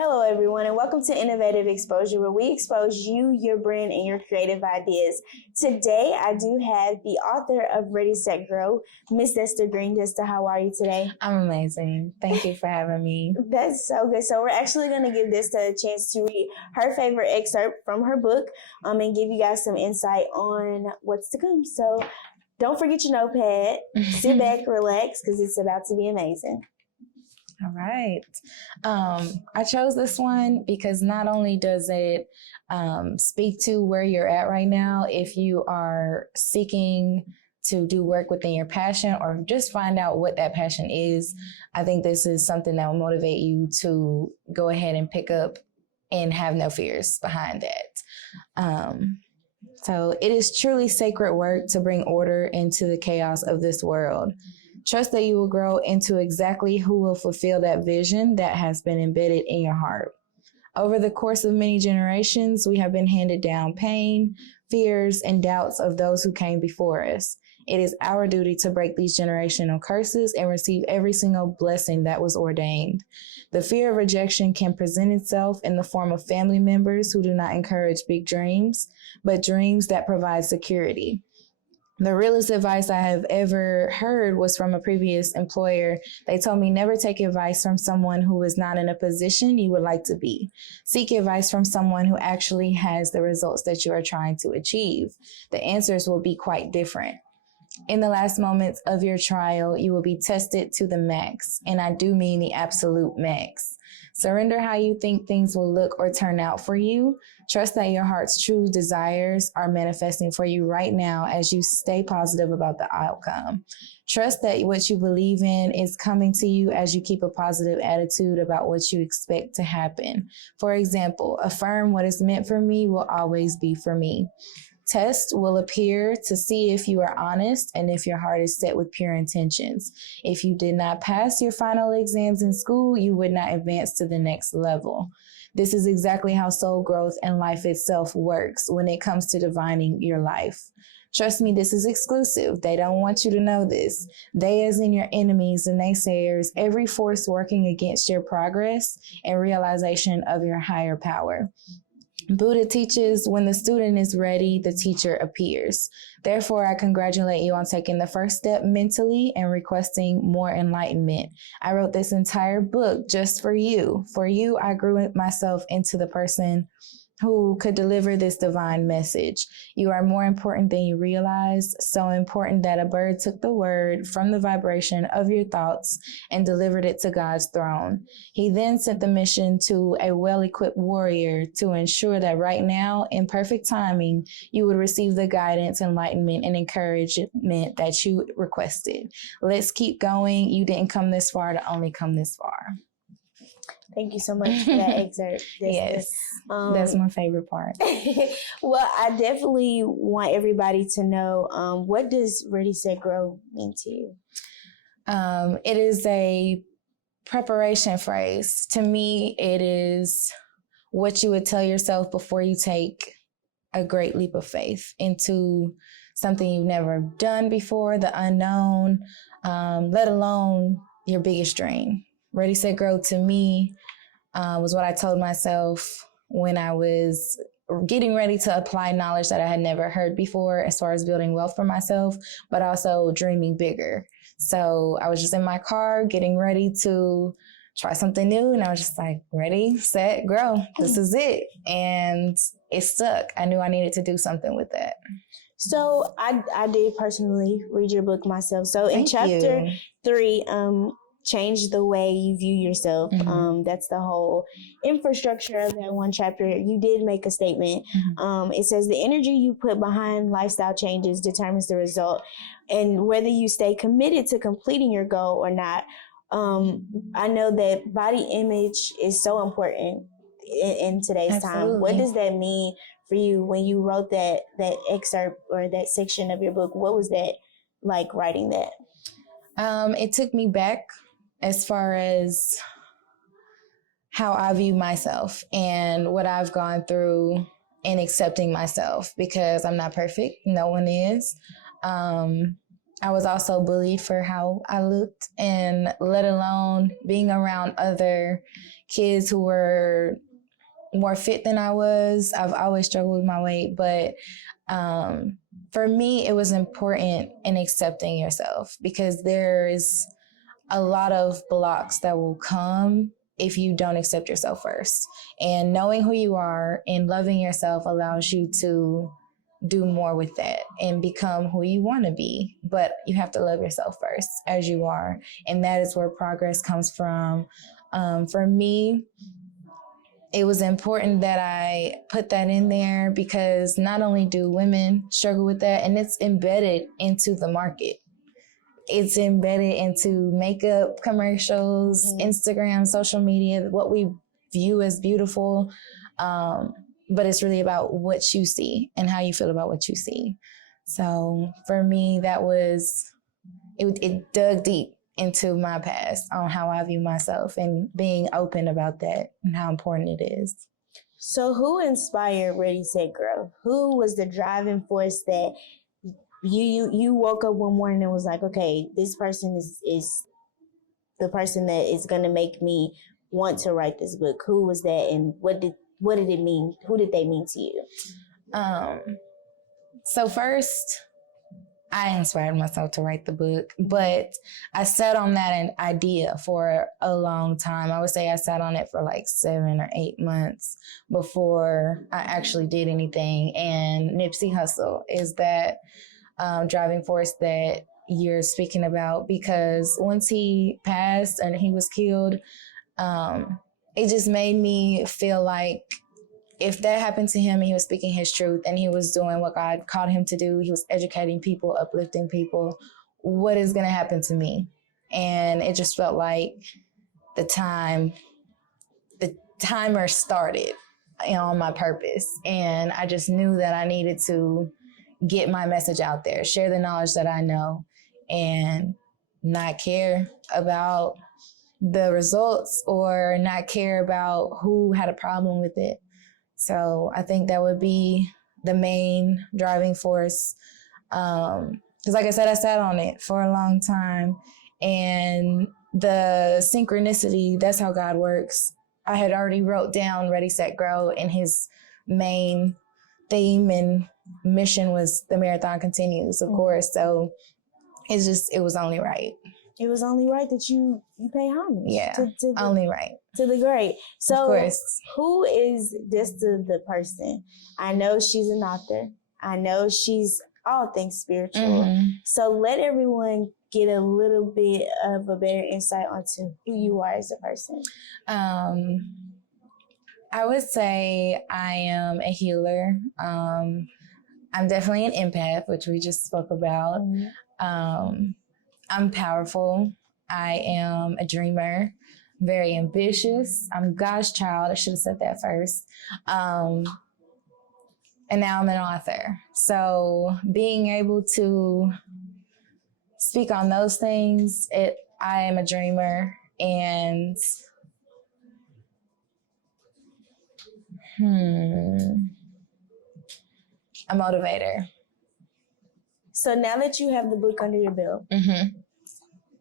Hello, everyone, and welcome to Innovative Exposure, where we expose you, your brand, and your creative ideas. Today, I do have the author of Ready, Set, Grow, Miss Desta Green. Desta, how are you today? I'm amazing. Thank you for having me. That's so good. So we're actually going to give Desta a chance to read her favorite excerpt from her book and give you guys some insight on what's to come. So don't forget your notepad. Sit back, relax, because it's about to be amazing. All right. I chose this one because not only does it speak to where you're at right now, if you are seeking to do work within your passion or just find out what that passion is, I think this is something that will motivate you to go ahead and pick up and have no fears behind that. So it is truly sacred work to bring order into the chaos of this world. Trust that you will grow into exactly who will fulfill that vision that has been embedded in your heart. Over the course of many generations, we have been handed down pain, fears, and doubts of those who came before us. It is our duty to break these generational curses and receive every single blessing that was ordained. The fear of rejection can present itself in the form of family members who do not encourage big dreams, but dreams that provide security. The realest advice I have ever heard was from a previous employer. They told me never take advice from someone who is not in a position you would like to be. Seek advice from someone who actually has the results that you are trying to achieve. The answers will be quite different. In the last moments of your trial, you will be tested to the max, and I do mean the absolute max. Surrender how you think things will look or turn out for you. Trust that your heart's true desires are manifesting for you right now as you stay positive about the outcome. Trust that what you believe in is coming to you as you keep a positive attitude about what you expect to happen. For example, affirm what is meant for me will always be for me. Tests will appear to see if you are honest and if your heart is set with pure intentions. If you did not pass your final exams in school, you would not advance to the next level. This is exactly how soul growth and life itself works when it comes to divining your life. Trust me, this is exclusive. They don't want you to know this. They, as in your enemies and naysayers, every force working against your progress and realization of your higher power. Buddha teaches, when the student is ready, the teacher appears. Therefore, I congratulate you on taking the first step mentally and requesting more enlightenment. I wrote this entire book just for you. For you, I grew myself into the person who could deliver this divine message. You are more important than you realize, so important that a bird took the word from the vibration of your thoughts and delivered it to God's throne. He then sent the mission to a well-equipped warrior to ensure that right now, in perfect timing, you would receive the guidance, enlightenment, and encouragement that you requested. Let's keep going. You didn't come this far to only come this far. Thank you so much for that excerpt. Yes, that's my favorite part. Well, I definitely want everybody to know, what does Ready, Set, Grow mean to you? It is a preparation phrase. To me, it is what you would tell yourself before you take a great leap of faith into something you've never done before, the unknown, let alone your biggest dream. Ready, Set, Grow to me was what I told myself when I was getting ready to apply knowledge that I had never heard before as far as building wealth for myself, but also dreaming bigger. So I was just in my car getting ready to try something new, and I was just like, ready, set, grow. This is it. And it stuck. I knew I needed to do something with that. So I did personally read your book myself. So in chapter 3, change the way you view yourself. That's the whole infrastructure of that one chapter. You did make a statement. It says the energy you put behind lifestyle changes determines the result, and whether you stay committed to completing your goal or not. I know that body image is so important in today's Absolutely. time. What does that mean for you when you wrote that excerpt or that section of your book? What was that like writing that? It took me back as far as how I view myself and what I've gone through in accepting myself, because I'm not perfect. No one is. I was also bullied for how I looked, and let alone being around other kids who were more fit than I was. I've always struggled with my weight, but for me, it was important in accepting yourself, because there is a lot of blocks that will come if you don't accept yourself first. And knowing who you are and loving yourself allows you to do more with that and become who you want to be. But you have to love yourself first as you are. And that is where progress comes from. For me, it was important that I put that in there, because not only do women struggle with that, and it's embedded into the market. It's embedded into makeup commercials, Instagram, social media, what we view as beautiful. But it's really about what you see and how you feel about what you see. So for me, that was, it dug deep into my past on how I view myself, and being open about that and how important it is. So who inspired Ready, Set, Grow? Who was the driving force that you woke up one morning and was like, okay, this person is the person that is going to make me want to write this book? Who was that, and what did it mean? Who did they mean to you? So first, I inspired myself to write the book, but I sat on that idea for a long time. I would say I sat on it for like 7 or 8 months before I actually did anything. And Nipsey Hussle is that driving force that you're speaking about, because once he passed and he was killed, it just made me feel like if that happened to him and he was speaking his truth and he was doing what God called him to do, he was educating people, uplifting people, what is going to happen to me? And it just felt like the timer started on my purpose. And I just knew that I needed to get my message out there, share the knowledge that I know, and not care about the results or not care about who had a problem with it. So I think that would be the main driving force. Because like I said, I sat on it for a long time, and the synchronicity, that's how God works. I had already wrote down Ready, Set, Grow, and his main theme and mission was the marathon continues, of course. So it was only right. It was only right that you pay homage. Yeah, only right. To the great. So of course. Who is Desta the person? I know she's an author. I know she's all things spiritual. So let everyone get a little bit of a better insight onto who you are as a person. I would say I am a healer. I'm definitely an empath, which we just spoke about. I'm powerful. I am a dreamer, very ambitious. I'm God's child. I should have said that first. And now I'm an author. So being able to speak on those things, I am a dreamer, and a motivator. So now that you have the book under your belt,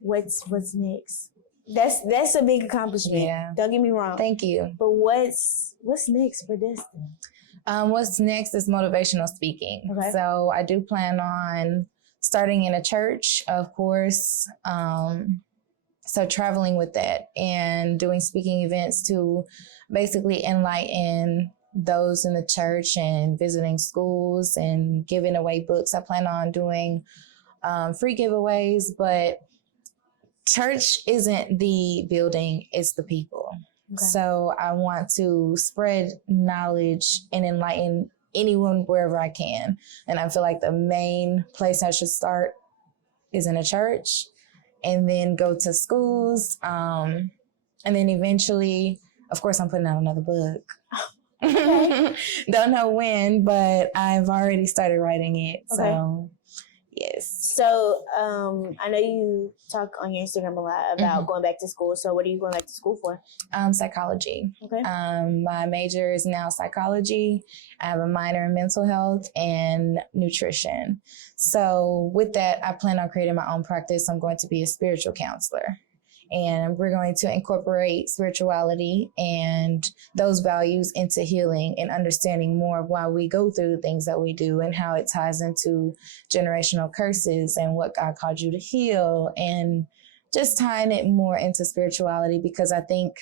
what's next? That's a big accomplishment. Yeah. Don't get me wrong. Thank you. But what's next for Desta? What's next is motivational speaking. Okay. So I do plan on starting in a church, of course. So traveling with that and doing speaking events to basically enlighten those in the church and visiting schools and giving away books. I plan on doing free giveaways, but church isn't the building, it's the people. Okay. So I want to spread knowledge and enlighten anyone wherever I can. And I feel like the main place I should start is in a church, and then go to schools. And then eventually, of course, I'm putting out another book. Okay. Don't know when, but I've already started writing it. Okay. So Yes. So I know you talk on your Instagram a lot about going back to school. So what are you going back to school for? Psychology. Okay. My major is now psychology. I have a minor in mental health and nutrition. So with that, I plan on creating my own practice. I'm going to be a spiritual counselor. And we're going to incorporate spirituality and those values into healing and understanding more of why we go through the things that we do and how it ties into generational curses and what God called you to heal, and just tying it more into spirituality, because I think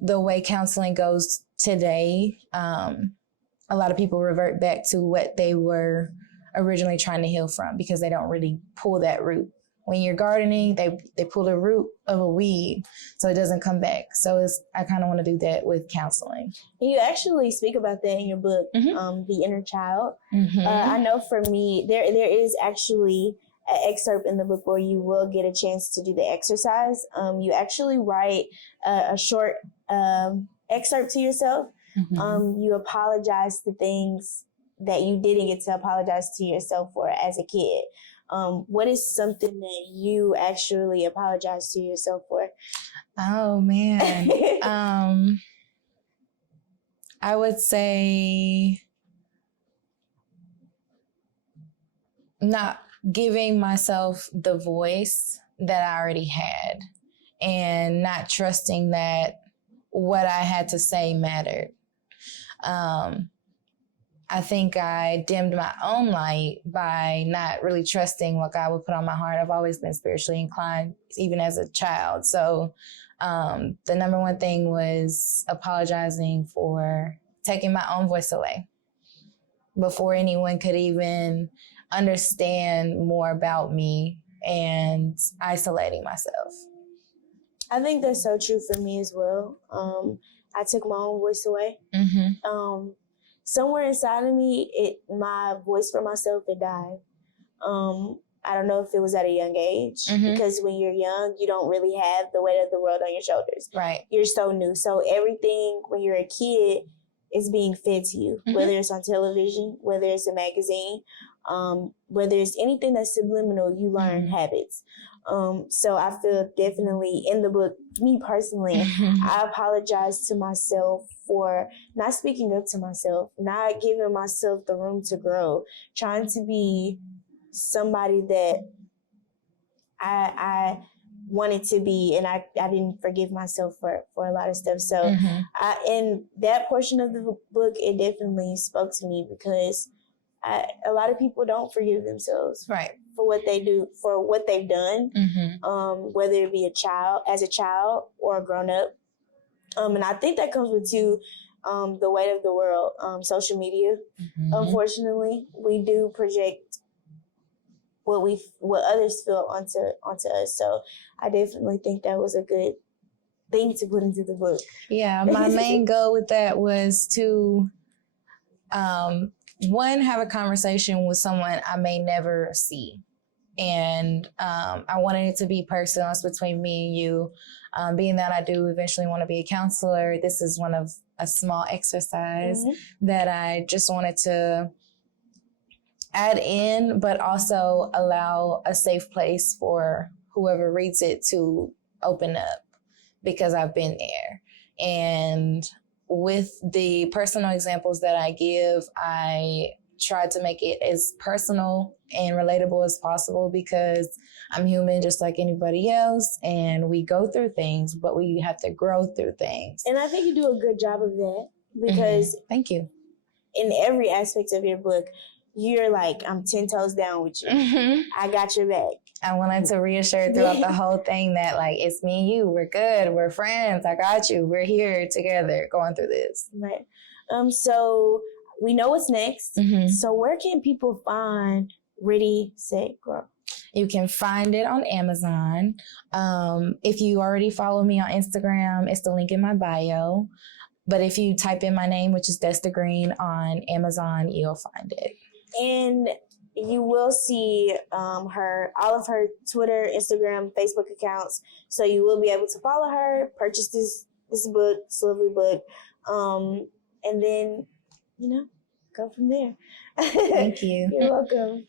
the way counseling goes today, a lot of people revert back to what they were originally trying to heal from because they don't really pull that root. When you're gardening, they pull the root of a weed so it doesn't come back. So I kind of want to do that with counseling. You actually speak about that in your book, The Inner Child. I know for me, there is actually an excerpt in the book where you will get a chance to do the exercise. You actually write a short excerpt to yourself. You apologize to things that you didn't get to apologize to yourself for as a kid. What is something that you actually apologize to yourself for? Oh, man. I would say not giving myself the voice that I already had and not trusting that what I had to say mattered. I think I dimmed my own light by not really trusting what God would put on my heart. I've always been spiritually inclined, even as a child. So the number one thing was apologizing for taking my own voice away before anyone could even understand more about me, and isolating myself. I think that's so true for me as well. I took my own voice away. Somewhere inside of me, my voice for myself, it died. I don't know if it was at a young age, because when you're young, you don't really have the weight of the world on your shoulders. Right. You're so new. So everything when you're a kid is being fed to you, whether it's on television, whether it's a magazine, whether it's anything that's subliminal, you learn habits. So I feel definitely in the book, me personally, I apologize to myself for not speaking up to myself, not giving myself the room to grow, trying to be somebody that I wanted to be, and I didn't forgive myself for a lot of stuff. So in that portion of the book, it definitely spoke to me, because a lot of people don't forgive themselves for what they do, for what they've done, whether it be as a child or a grown up. And I think that comes with too, the weight of the world, social media. Unfortunately, we do project what others feel onto us. So I definitely think that was a good thing to put into the book. Yeah, my main goal with that was to one, have a conversation with someone I may never see. And I wanted it to be personal. It's between me and you. Being that I do eventually want to be a counselor, this is one of a small exercise that I just wanted to add in, but also allow a safe place for whoever reads it to open up, because I've been there. And with the personal examples that I give, I try to make it as personal and relatable as possible, because I'm human just like anybody else, and we go through things, but we have to grow through things. And I think you do a good job of that, because thank you. In every aspect of your book, you're like, I'm 10 toes down with you. I got your back. I wanted to reassure throughout the whole thing that, like, it's me and you. We're good. We're friends. I got you. We're here together going through this. Right. So we know what's next. So where can people find Ready, Set, Grow? You can find it on Amazon. If you already follow me on Instagram, it's the link in my bio. But if you type in my name, which is Desta Green, on Amazon, you'll find it. And you will see all of her Twitter, Instagram, Facebook accounts. So you will be able to follow her, purchase this book, this lovely book, and then, go from there. Thank you. You're welcome.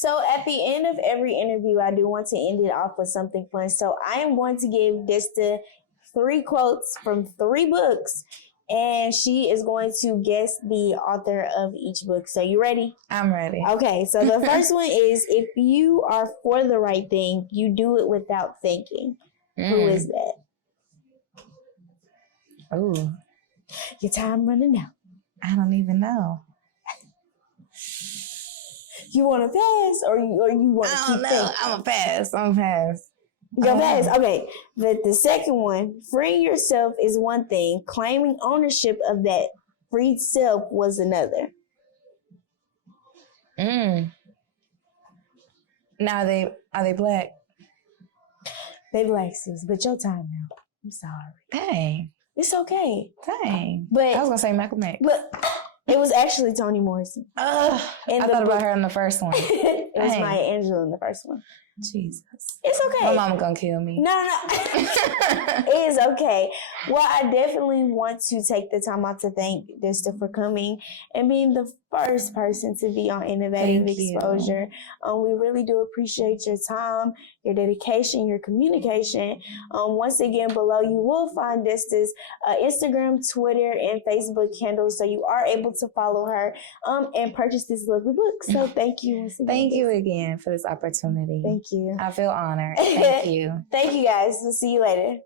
So at the end of every interview, I do want to end it off with something fun. So I am going to give Desta 3 quotes from 3 books, and she is going to guess the author of each book. So you ready? I'm ready. Okay, so the first one is, if you are for the right thing, you do it without thinking. Who is that? Oh, Your time running out. I don't even know. You want to pass, or you want to keep thinking? I'm a pass. You gonna pass? Okay. The second one, freeing yourself is one thing. Claiming ownership of that freed self was another. Now are they black? They black, sis, but your time now. I'm sorry. Dang. It's okay. Dang. But I was gonna say Michael Mack. But it was actually Toni Morrison. I thought about her in the first one. It was Maya Angelou in the first one. Jesus. It's okay. My mama gonna kill me. No. It is okay. Well, I definitely want to take the time out to thank Desta for coming and being the first person to be on Innovative Exposure. We really do appreciate your time, your dedication, your communication. Once again, below you will find Desta's Instagram, Twitter, and Facebook handles, so you are able to follow her and purchase this lovely book. So thank you once again. Thank you again for this opportunity. Thank you. I feel honored. Thank you. Thank you, guys. We'll see you later.